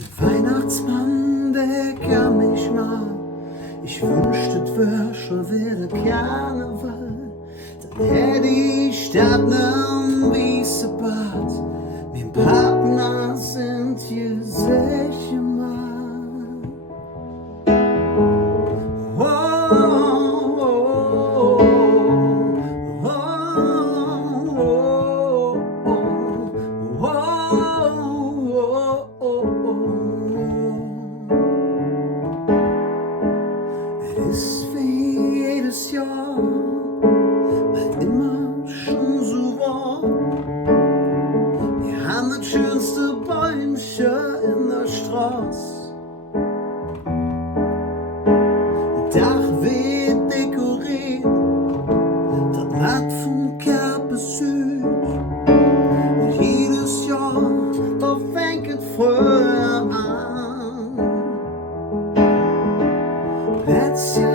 Der Weihnachtsmann, der kam mich mal. Ich wünschte, es wär schon wieder Karneval. Dann hätte die Stadt nen weißen Bart. Mein Partner sind Gesichter mal. Es ist wie jedes Jahr, bald immer schon so war. Wir haben das schönste Bäumchen in der Straße. Das Dach wird dekoriert, das Nacht vom Kerb bis Süd. Und jedes Jahr, da fängt es früher an. Plätzchen